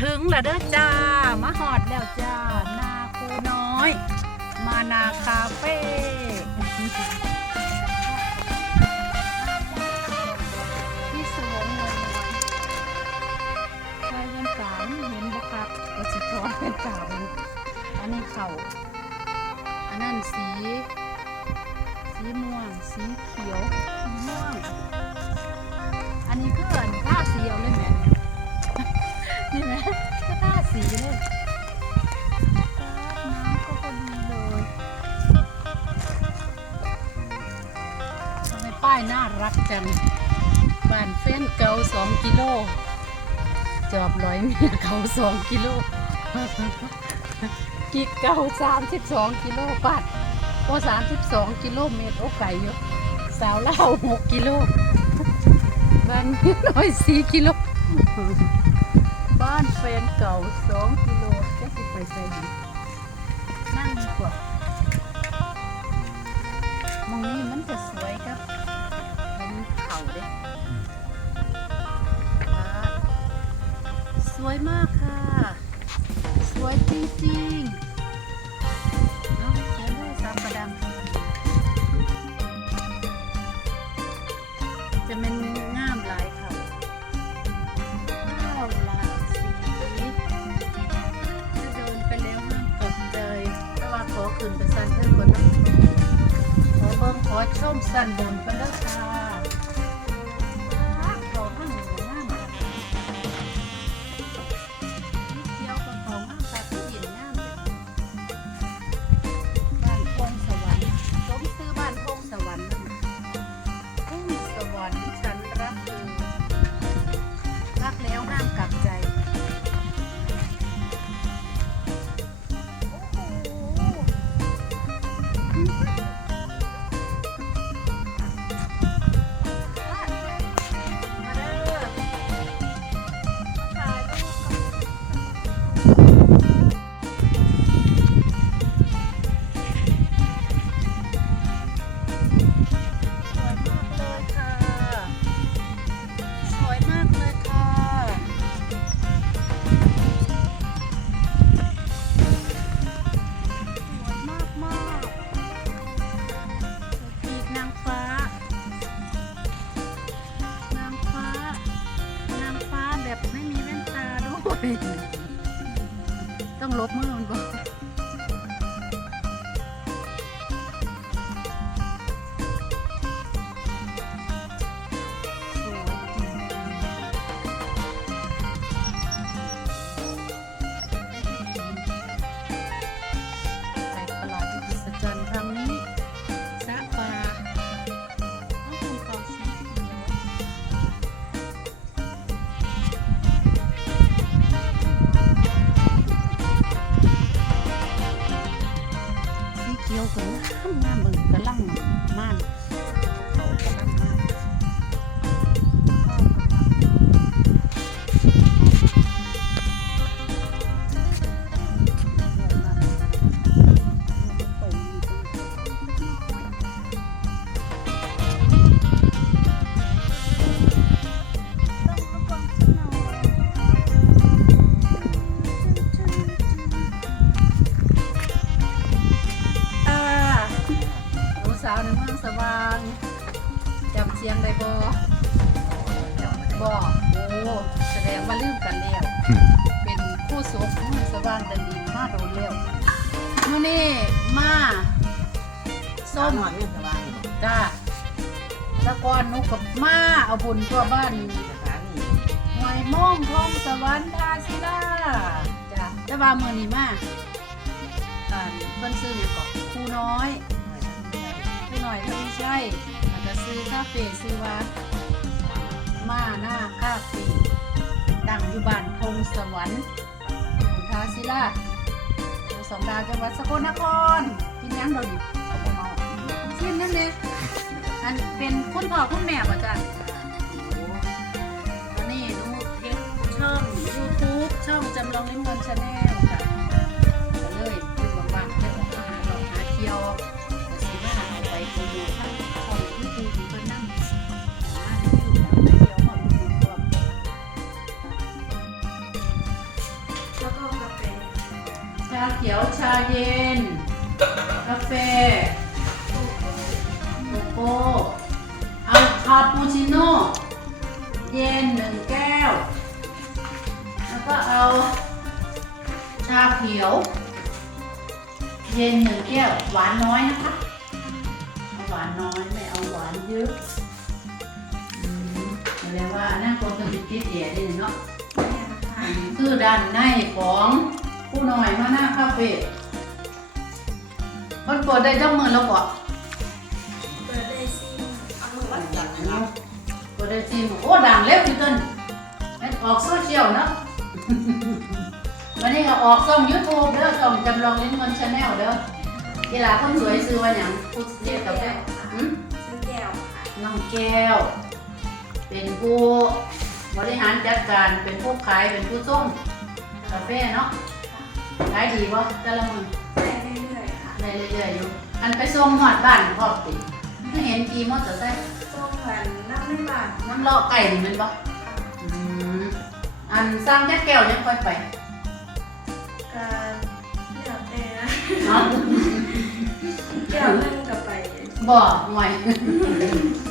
ถึงแล้วเด้อจ้า มาหอดแล้วจ้า นาคูน้อย มานาคาเฟ่ที่สวงเงินน้อยใช่เป็นสามเห็นบ่ครับก็สิทอนเป็นสามอันนี้เข่าอันนั้นสี สีม่วง สีเขียวักจังบ้านเฟนเกาสองกิโล จอบร้อยเมียเกาสองกิโลกิกเกาสามสิบสองกิโลปัดโอสามสิบสองกิโลเมตรโอ้ไก่ยู่สาวเล่าหกกิโลบ้านเมียน้อยสี่กิโลบ้านแฟนเก่าสองกิโลจะไปใส่ดีนั่งดีกว่ามองนี้มันจะสวยครับ สวยมากค่ะ สวยจริงๆเนาะเขียนด้วยสามประดังจะเป็นงามหลายค่ะข้าวหลากสีจะเดินไปแล้วห้ามตกใจแต่ว่าขอขึ้นไปสั้นเพิ่มก่อนนะขอเบิ่งขอชมสั้นบนกันเด้อค่ะ เมืองสว่างดันดีมาโดนแล้วมื้อนี้มาส้มหน่อยสบายจ้าแตะกอนนุกับมาเอาบุญทั่วบ้านสถานีหวยม่งทองสวรรค์ทาศิล่าจ้าแต่ว่ามื้อนี้มาอ่าเพิ่นซื้อหยังก่อครูน้อยครูน้อยเพิ่ใช่แล้วก็ซื้อคาเฟ่ซื้อว่ามาหน้าคาเฟ่ตั้งอยู่บ้านพงสวรรค์ บุญทาศิลาสองดาวจังหวัดสกลนครกินยังเดยวนี้กิมนั่นเองอันเป็นคุณพ่อคุณแม่ป่ะจ๊ะอันนี้หนูเฮ็ดช่องยูทูบช่องจำลองลิ้มวันชาแนล เขียวชาเย็น กาแฟโกโก้โกโก้เอาคาปูชิโน่ เย็นหนึ่งแก้ว แล้วก็เอา ชาเขียว เย็นหนึ่งแก้ว หวานน้อยนะคะเอาหวานน้อยไม่เอาหวานเยอะอืมแสดงว่านั่นคงเป็นติดเดียดเลยเนาะแม่นะคะคือด้านในของผู้หน่อยมาหน้าคาเฟ่ มันเปิดได้จังมือแล้วบ่เปิดได้ซิมเอามือวัดจับเนาะเปิดได้จริงโอ้ดังเล็วพี่ต้นแม่นออกโซเชียลเนาะวันนี้ก็ออกช่องยูทูบเด้อช่องจำลองลิ้นเงินชาแนลเด้อเวลาคนสวยซื้อว่าหยังพูดเรียกกับแม่หืมซื้อแก้วค่ะน้องแก้ว เป็นผู้บริหารจัดการเป็นผู้ขายเป็นผู้ส่งกาแฟเนาะขายดีบ่แต่ละมื้อ ได้เรื่อยๆค่ะได้เรื่อยๆอยู่ อันไปส่งหอดบ้านพอบติไม่เห็นขี่มอเตอร์ไซค์ต้มผันน้ำไม่บาดน้ำเลาะไก่นี่แมันบ่อืมอันสร้างแค่แก้วยังค่อยไปการเลือกแต่นะเนาะแก้วนึงกับไปบ่ห่วย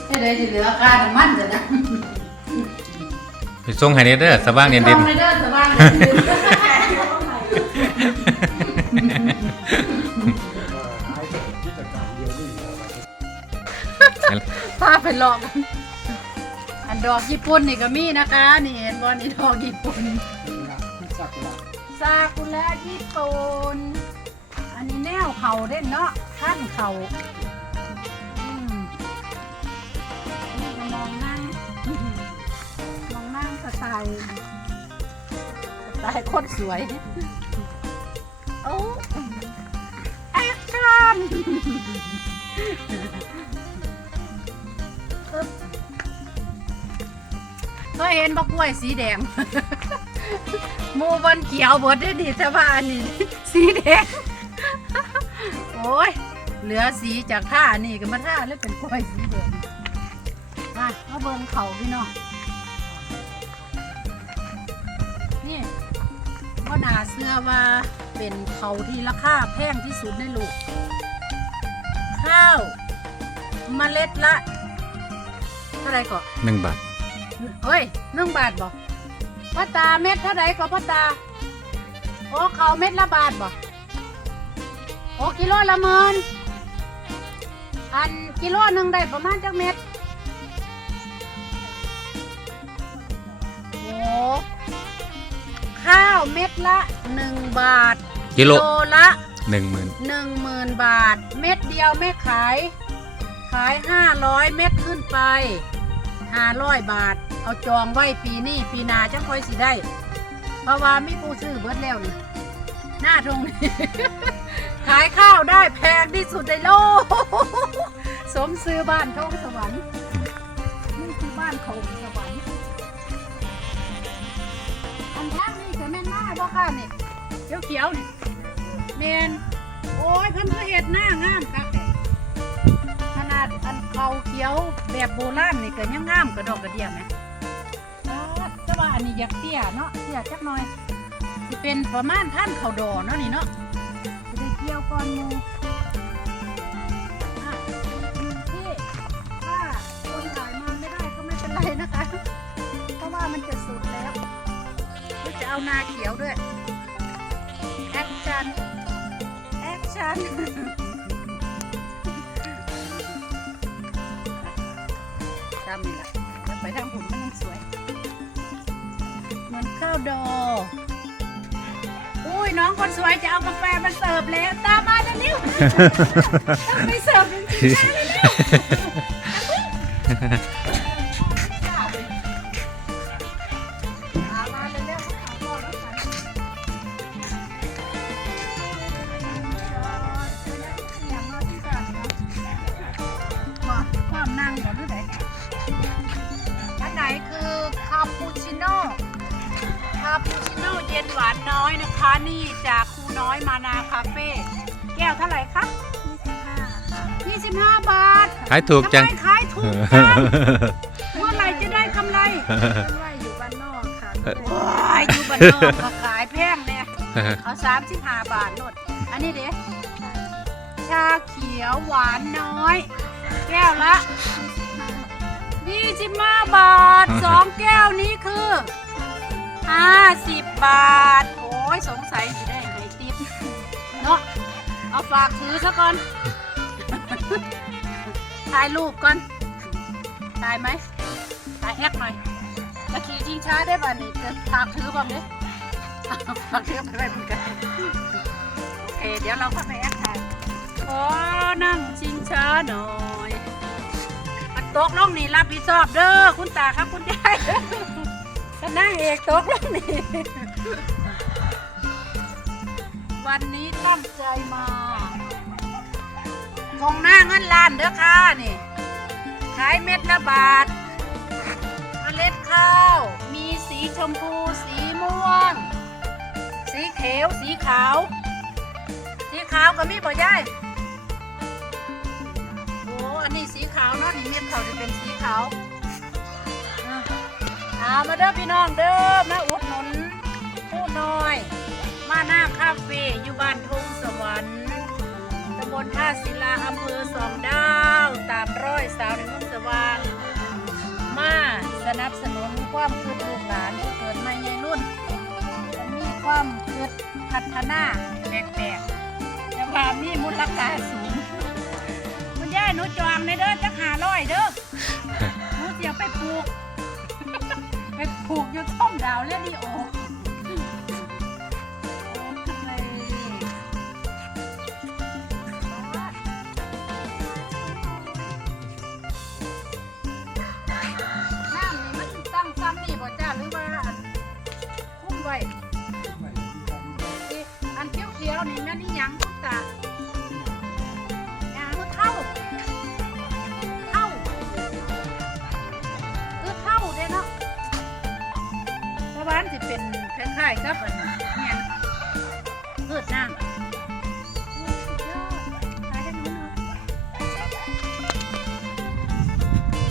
ให้ได้สิเหลือค่าน้ำมันจ้ะนะไปส่งให้เด้อสว่างเนียนดินส่งเลยเด้อสว่างเด่นาไปลองอันดอกญี่ปุ่นนี่ก็มีนะคะ นี่เห็นบ่นี่ดอกญี่ปุ่นนะที่สักละซากุระญี่ปุ่นอันนี้แนวเขาเด่นเนาะขั้นเขาอืมนี่ก็มองนั่งมองนั่งสไตล์สไตล์โคตรสวยโอ้แอคชั่น เคยเห็นบักกล้วยสีแดงหมูบนเขียวบดได้ดีแต่ว่าอันนี้สีแดง โอ้ย เหลือสีจากท่านี่ก็มาท่าแล้วเป็นกล้วยสีแดงมาเอาเบิ่งเขาพี่น้อง นี่ก็นาเสื้อว่าเป็นเขาที่ราคาแพงที่สุดในโลก ข้าวเมล็ดละเท่าไรก่อนหนึ่งบาท เฮ้ยหนึ่งบาทบ่พ่อตาเม็ดเท่าไหร่ก็พ่อตาโอ้เขาเม็ดละบาทบ่โอ้กิโลละหมื่นอันกิโลหนึ่งได้ประมาณจักเม็ดโอ้ข้าวเม็ดละหนึ่งบาทกิโลละหนึ่งหมื่นหนึ่งหมื่นบาท เม็ดเดียวไม่ขาย ขายห้าร้อยเม็ดขึ้นไปห้าร้อยบาท เอาจองไว้ปีนี้ปีหนาจังค่อยสิได้ เพราะว่ามีผู้ซื้อเบิดแล้วนี่หน้าตรงนี้ ขายข้าวได้แพงที่สุดในโลก สมซื้อบ้านทองสวรรค์นี่คือบ้านของสวรรค์อันทางนี่จะแม่นหน้าบ่ค่ะนี่เขียวเขียวนี่เมนโอ้ยเพิ่นก็เฮ็ดหน้างามคักแต่ขนาดอันเขาเขียวแบบโบราณนี่ก็ยังงามกระดอกกระเดียไหม อันนี้อยากเตี้ยเนาะเตี้ยจักหน่อยสิเป็นประมาณท่านเขาดอเนาะนี่เนาะจะได้เกี่ยวก่อนหมูอะพี่ถ้าคนถ่ายมาไม่ได้ก็ไม่เป็นไรนะคะ เพราะว่ามันจะสุดแล้วก็จะเอานาเขียวด้วยแอคชั่นแอคชั่นตามนี่แหละแล้วไปทางผมมันยัน ดออุ้ยน้องคนสวยจะเอากาแฟมาเสิร์ฟแล้ว ตามมาเร็วๆต้องไปเสิร์ฟจริงๆนะเร็วๆเอามาเร็วๆเอาก่อนเอาก่อนบอกความนั่งก่อนหรือไงอันไหนคือคาปูชิโน่ ปูชิโน่เย็นหวานน้อยนะคะ นี่จากครูน้อยมานาคาเฟ่แก้วเท่าไหร่คะ25ค่ะ25บาทขายถูกจังทำไมขายถูกจังเมื่อไหร่จะได้กำไรเพื่อนว่าอยู่บ้านนอกค่ะก็เลยว้ายอยู่บ้านนอกก็ขายแพงเนี่ยเอาสามสิบห้าบาทโนดอันนี้เด้ชาเขียวหวานน้อย แก้วละยี่สิบห้าบาทสองแก้วนี้คือ ห้าสิบบาท โอ้ยสงสัยจะได้ไงติปเนาะเอาฝากถือซะก่อน ถ่ายรูปก่อน ถ่ายไหมถ่ายแอคหน่อยจะขี่ชิงช้าได้ป่ะนี่จะฝากถือบ้างเด้ฝากถือไปไปเหมือนกันโอเค เดี๋ยวเราเข้าไปแอคถ่ายขอนั่งชิงช้าหน่อยมันตกลงนี่รับผิดชอบเด้อคุณตาครับคุณยาย ก็นั่งเอกตกแลงนี่ วันนี้ตั้งใจมาคงหน้าเงินล้านเด้อค่ะนี่ ขายเม็ดละบาทเมล็ดข้าว มีสีชมพู สีม่วง สีเขียว สีขาว สีขาวก็มีบ่ยายโอ้อันนี้สีขาวเนาะนี่เม็ดเขาจะเป็นสีขาว เอามาเด้อพี่น้องเด้อมาอุดหนุนผู้น้อย มาหน้าคาเฟ่อยู่บ้านทุ่งสวรรค์ตำบลท่าศิลาอำเภอสองดาว ตามร้อยสาวในเมืองสว่างมาสนับสนุนความคิดลูกหลานที่เกิดใหม่ในรุ่น มีความคิดพัฒนาแปลกๆแต่ว่ามีมูลค่าสูงคุณย่าหนูจองในเด้อจักหาร้อยเด้อหนูเสียไปปลูก ไปปลูกอยู่ท่อมดาวและดิโอน้ำนี่มันตั้งซ้ำนี่บ่จ้าหรือว่าอันคุ้มไว้ายๆกับอันเนี่ยเกิดน้ำสุดยอดขายได้ไหมเนาะ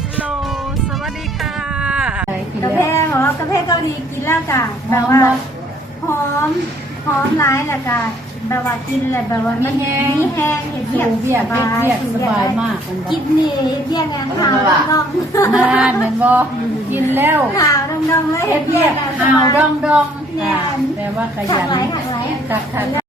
ฮัลโลสวัสดีค่ะกาแฟหรอกาแฟเกาหลีกินแล้วจ้ะแบบว่าหอมหอมร้ายแหละจ้ะแบบว่ากินแล้วแบบว่ามันมีแห้งเห็ดเบี้ยเบียเบียกเบียสบายมาก กินนี่เบี้ยกไงขาวน้องนานเหมือนบอกกินแล้วขาวน้องเลยเห็ดเบีเบียยกกเอาดองดอง แม่นแปลว่าขขัยักนไหลขักไหลขักขัก